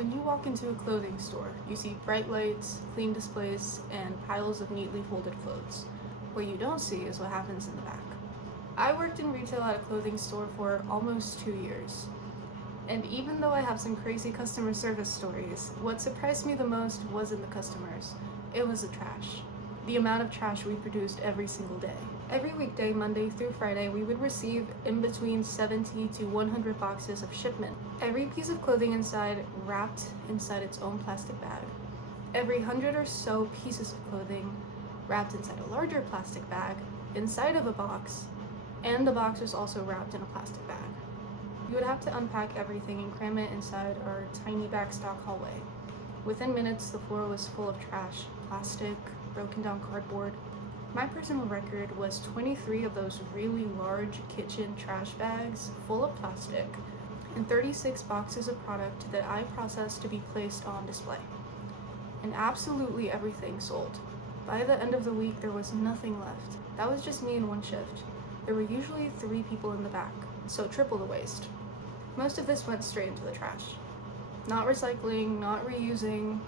When you walk into a clothing store, you see bright lights, clean displays, and piles of neatly folded clothes. What you don't see is what happens in the back. I worked in retail at a clothing store for almost 2 years. And even though I have some crazy customer service stories, what surprised me the most wasn't the customers. It was the trash. The amount of trash we produced every single day. Every weekday, Monday through Friday, we would receive in between 70 to 100 boxes of shipment. Every piece of clothing inside wrapped inside its own plastic bag. Every 100 or so pieces of clothing wrapped inside a larger plastic bag, inside of a box, and the box was also wrapped in a plastic bag. You would have to unpack everything and cram it inside our tiny backstock hallway. Within minutes, the floor was full of trash, plastic, broken down cardboard. My personal record was 23 of those really large kitchen trash bags full of plastic and 36 boxes of product that I processed to be placed on display. And absolutely everything sold. By the end of the week, there was nothing left. That was just me in one shift. There were usually 3 people in the back, so triple the waste. Most of this went straight into the trash. Not recycling, not reusing,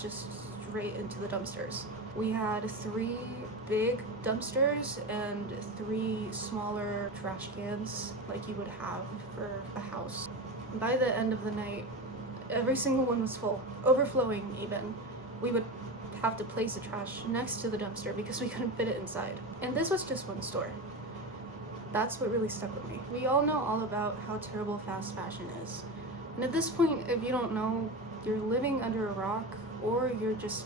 just straight into the dumpsters. We had 3 big dumpsters and 3 smaller trash cans like you would have for a house. By the end of the night, every single one was full, overflowing even. We would have to place the trash next to the dumpster because we couldn't fit it inside. And this was just one store. That's what really stuck with me. We all know all about how terrible fast fashion is. And at this point, if you don't know, you're living under a rock or you're just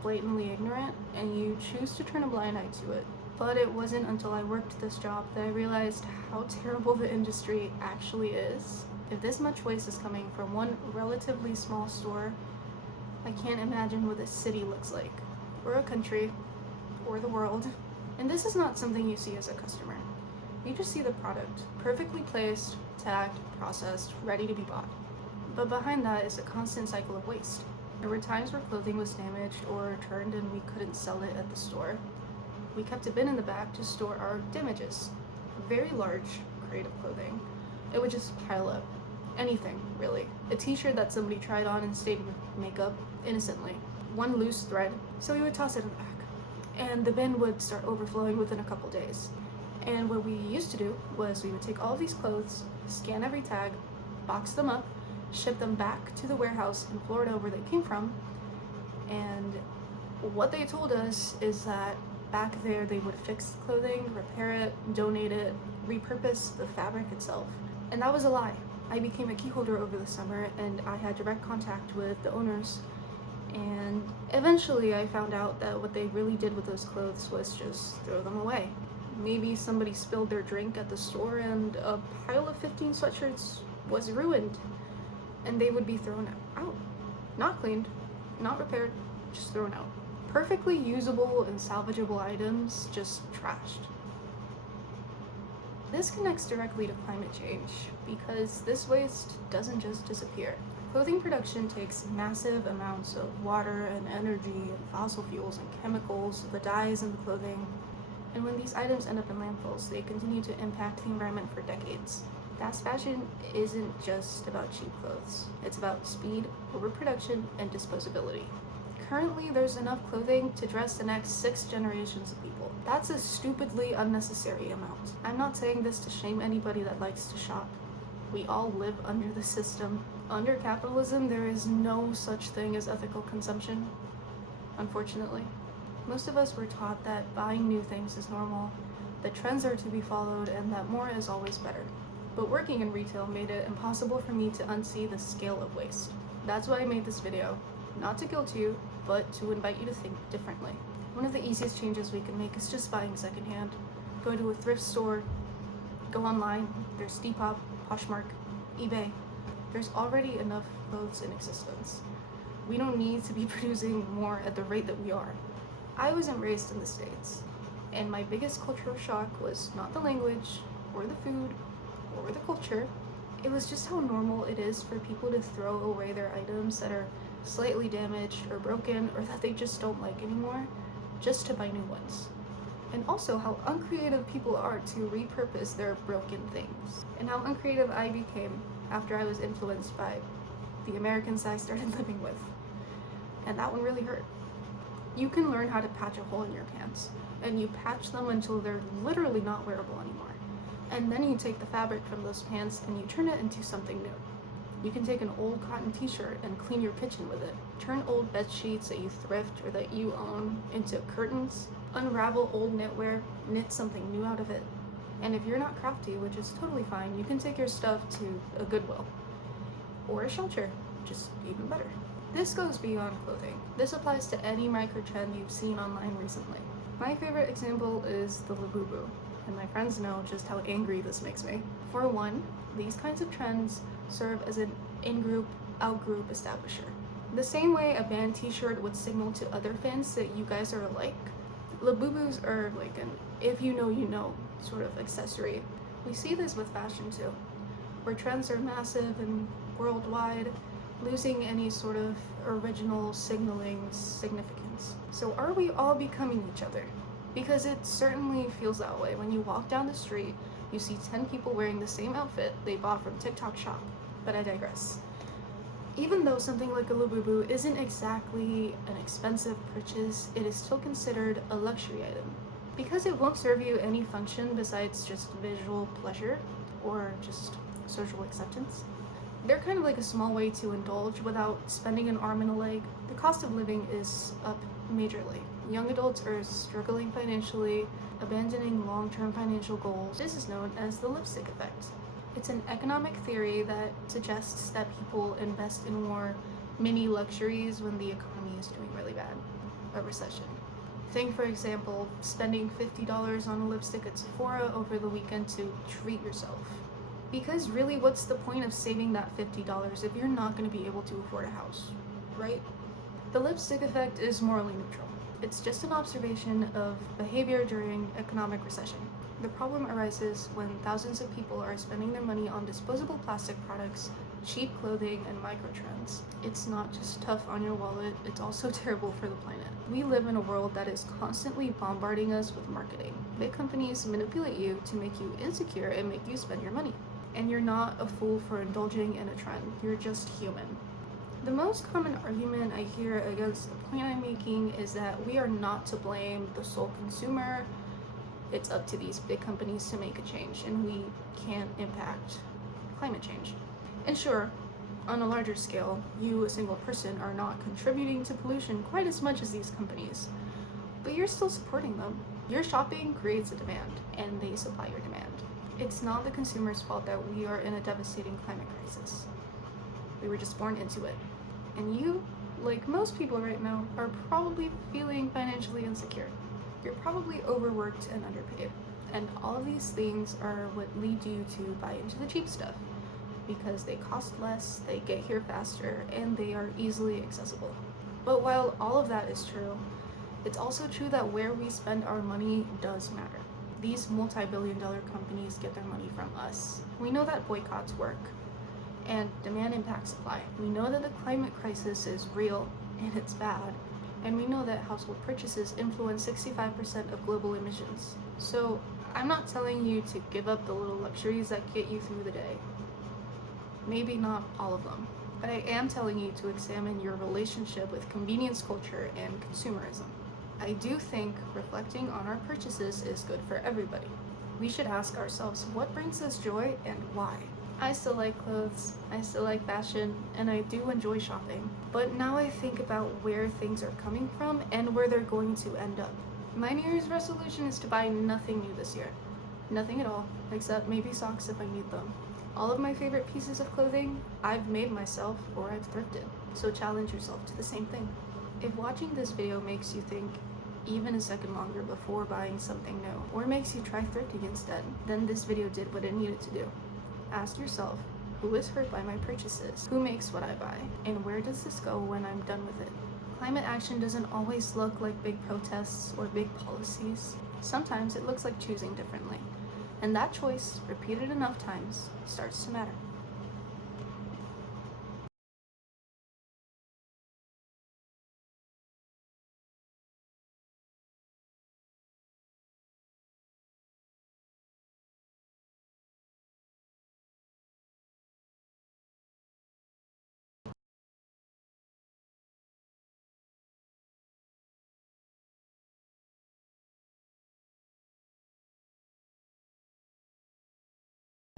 blatantly ignorant and you choose to turn a blind eye to it. But it wasn't until I worked this job that I realized how terrible the industry actually is. If this much waste is coming from one relatively small store, I can't imagine what a city looks like, or a country, or the world. And this is not something you see as a customer. You just see the product, perfectly placed, tagged, processed, ready to be bought. But behind that is a constant cycle of waste. There were times where clothing was damaged or returned and we couldn't sell it at the store. We kept a bin in the back to store our damages. A very large crate of clothing. It would just pile up. Anything, really. A t-shirt that somebody tried on and stayed with makeup innocently. One loose thread. So we would toss it in the back. And the bin would start overflowing within a couple days. And what we used to do was we would take all of these clothes, scan every tag, box them up, ship them back to the warehouse in Florida where they came from. And what they told us is that back there they would fix the clothing, repair it, donate it, repurpose the fabric itself. And that was a lie. I became a key holder over the summer and I had direct contact with the owners. And eventually I found out that what they really did with those clothes was just throw them away. Maybe somebody spilled their drink at the store and a pile of 15 sweatshirts was ruined. And they would be thrown out. Not cleaned, not repaired, just thrown out. Perfectly usable and salvageable items just trashed. This connects directly to climate change because this waste doesn't just disappear. Clothing production takes massive amounts of water and energy and fossil fuels and chemicals, the dyes in the clothing. And when these items end up in landfills, they continue to impact the environment for decades. Fast fashion isn't just about cheap clothes. It's about speed, overproduction, and disposability. Currently, there's enough clothing to dress the next 6 generations of people. That's a stupidly unnecessary amount. I'm not saying this to shame anybody that likes to shop. We all live under the system. Under capitalism, there is no such thing as ethical consumption, unfortunately. Most of us were taught that buying new things is normal, that trends are to be followed, and that more is always better. But working in retail made it impossible for me to unsee the scale of waste. That's why I made this video. Not to guilt you, but to invite you to think differently. One of the easiest changes we can make is just buying secondhand. Go to a thrift store, go online, there's Depop, Poshmark, eBay. There's already enough clothes in existence. We don't need to be producing more at the rate that we are. I wasn't raised in the States, and my biggest cultural shock was not the language, or the food, or the culture. It was just how normal it is for people to throw away their items that are slightly damaged or broken or that they just don't like anymore, just to buy new ones. And also how uncreative people are to repurpose their broken things. And how uncreative I became after I was influenced by the Americans I started living with. And that one really hurt. You can learn how to patch a hole in your pants, and you patch them until they're literally not wearable anymore. And then you take the fabric from those pants and you turn it into something new. You can take an old cotton t-shirt and clean your kitchen with it. Turn old bed sheets that you thrift or that you own into curtains. Unravel old knitwear, knit something new out of it. And if you're not crafty, which is totally fine, you can take your stuff to a Goodwill or a shelter, which is even better. This goes beyond clothing. This applies to any micro trend you've seen online recently. My favorite example is the Labubu, and my friends know just how angry this makes me. For one, these kinds of trends serve as an in-group, out-group establisher. The same way a band t-shirt would signal to other fans that you guys are alike, Labubus are like an if you know you know sort of accessory. We see this with fashion too, where trends are massive and worldwide, losing any sort of original signaling significance. So are we all becoming each other? Because it certainly feels that way when you walk down the street, you see 10 people wearing the same outfit they bought from TikTok Shop. But I digress. Even though something like a Labubu isn't exactly an expensive purchase, it is still considered a luxury item. Because it won't serve you any function besides just visual pleasure or just social acceptance. They're kind of like a small way to indulge without spending an arm and a leg. The cost of living is up majorly. Young adults are struggling financially, abandoning long-term financial goals. This is known as the lipstick effect. It's an economic theory that suggests that people invest in more mini luxuries when the economy is doing really bad, a recession. Think, for example, spending $50 on a lipstick at Sephora over the weekend to treat yourself. Because really, what's the point of saving that $50 if you're not going to be able to afford a house, right? The lipstick effect is morally neutral. It's just an observation of behavior during economic recession. The problem arises when thousands of people are spending their money on disposable plastic products, cheap clothing, and microtrends. It's not just tough on your wallet, it's also terrible for the planet. We live in a world that is constantly bombarding us with marketing. Big companies manipulate you to make you insecure and make you spend your money. And you're not a fool for indulging in a trend, you're just human. The most common argument I hear against the point I'm making is that we are not to blame the sole consumer. It's up to these big companies to make a change, and we can't impact climate change. And sure, on a larger scale, you, a single person, are not contributing to pollution quite as much as these companies, but you're still supporting them. Your shopping creates a demand, and they supply your demand. It's not the consumer's fault that we are in a devastating climate crisis. We were just born into it. And you, like most people right now, are probably feeling financially insecure. You're probably overworked and underpaid. And all of these things are what lead you to buy into the cheap stuff, because they cost less, they get here faster, and they are easily accessible. But while all of that is true, it's also true that where we spend our money does matter. These multi-billion-dollar companies get their money from us. We know that boycotts work, and demand impacts supply. We know that the climate crisis is real, and it's bad, and we know that household purchases influence 65% of global emissions. So I'm not telling you to give up the little luxuries that get you through the day. Maybe not all of them, but I am telling you to examine your relationship with convenience culture and consumerism. I do think reflecting on our purchases is good for everybody. We should ask ourselves what brings us joy and why. I still like clothes, I still like fashion, and I do enjoy shopping. But now I think about where things are coming from and where they're going to end up. My New Year's resolution is to buy nothing new this year. Nothing at all, except maybe socks if I need them. All of my favorite pieces of clothing, I've made myself or I've thrifted. So challenge yourself to the same thing. If watching this video makes you think even a second longer before buying something new, or makes you try thrifting instead, then this video did what it needed to do. Ask yourself, who is hurt by my purchases? Who makes what I buy? And where does this go when I'm done with it? Climate action doesn't always look like big protests or big policies. Sometimes it looks like choosing differently. And that choice, repeated enough times, starts to matter.